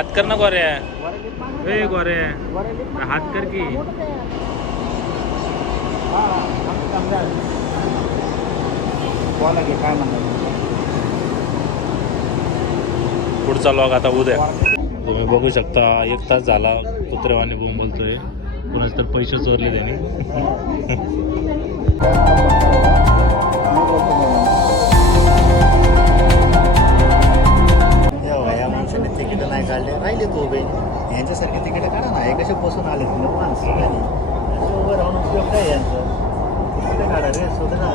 हात कर ना गोऱ्या. ए गोऱ्या हात कर की. काय म्हणतात पुढचा लॉग आता उद्या. तुम्ही बघू शकता 1 तास झाला कुत्रेवाने बोंब बोलतोय. कोणाच तर पैसे चोरले त्यांनी. या माणसाने तिकीट नाही काढले राहिले तो उभे. यांच्यासारखे तिकीट काढा ना. हे कसे बसून आले माणसं उभं राहून उपयोग काय यांचं. तिकीट काढा रे शोध ना.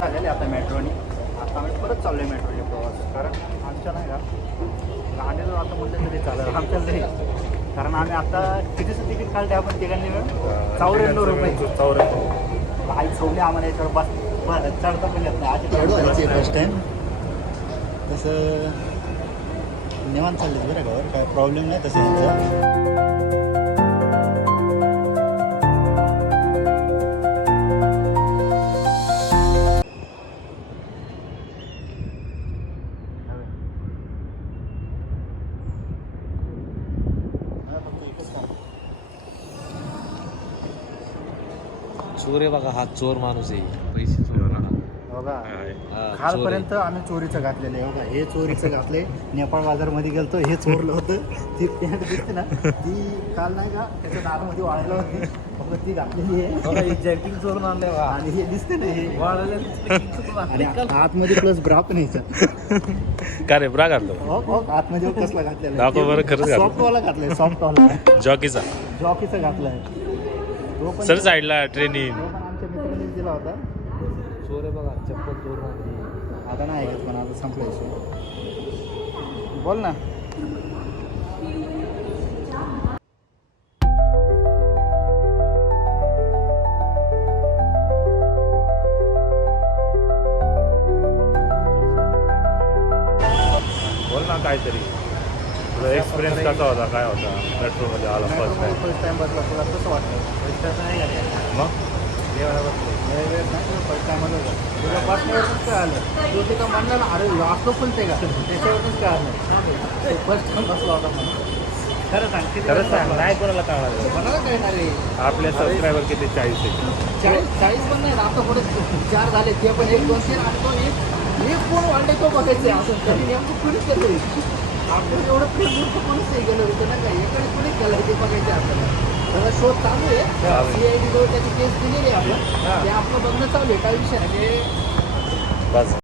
झालेले आता मेट्रोनी. आता आम्ही परत चाललो आहे मेट्रोने प्रवास. कारण आमच्या नाही का गाडीला आता म्हटलं तरी चालेल आमच्या तरी. कारण आम्ही आता कितीचं तिकीट काढले आपण तिघांनी मिळून 94 रुपये. 94 आई सोडली आम्हाला याच्यावर बस चढता पण येत नाही. फर्स्ट टाईम तसं निवांत चालले बरं का. काय प्रॉब्लेम नाही तसं यांचं. चोर आहे बघा. हा चोर माणूस आहे. पैसे चोर बघा खालपर्यंत आम्ही चोरीचं घातलेलं आहे. बघा हे चोरीचं घातलंय. नेपाळ बाजारमध्ये गेलतो हे चोरलं होतं. ती पॅन्ट दिसते ना ती काल नाही का त्याच्या दारामध्ये वाळायला होती. फक्त ती घातलेली आहे. जॅकेट चोरून आणले आणि हे दिसते ना हे आणि आतमध्ये प्लस ब्रा पण यायचा. का रे ब्रा घातलो. हो आतमध्ये कसला घातलेला दाखव बरं खरंच घातलं. सॉफ्टवाला घातलाय. सॉफ्टवाला जॉकीचा घातलाय. तो पण सर साईडला ट्रेनिंग. आमच्या मित्राने दिला होता. चोर आहे बघा. चप्पल चोर आणली. आता नाही ऐकत पण आता संपलं. बोल ना. बोल ना काहीतरी. तुझा एक्सपिरियन्स कसा होता. काय होता मेट्रोमध्ये आला फर्स्ट टाइम. फर्स्ट टाइम बसला तुला कसं वाटतं. फर्स्ट टाइम नाही झालं मग फर्स्ट टाइम आलं तुला बसण्यावरच काय आलं. तू तिथं म्हणलं ना अरे असं पण ते का त्याच्यावरच काय आलं. फर्स्ट टाइम बसला होता म्हणून. खरं सांग खरंच सांग नाही कोणाला कळणार. मला काय नाही रे. आपले सबस्क्रायबर किती 40 आहे. 40 पण नाही. आता पुढे 4 झाले ते पण 1 2 3 आणि तो एक कोण वाढले तो बघायचं आहे. असं कधी नेमकं कुणीच केलं. आपल्याला एवढं प्रेम कोणीच नाही गेलं होतं ना काय. एकडे कुणीच केलं ते बघायचं आपल्याला. त्याचा शोध चालू आहे. CID जवळ त्याची केस दिलेली आहे आपण. ते आपलं बघणं चालू आहे. काय विषय आहे बस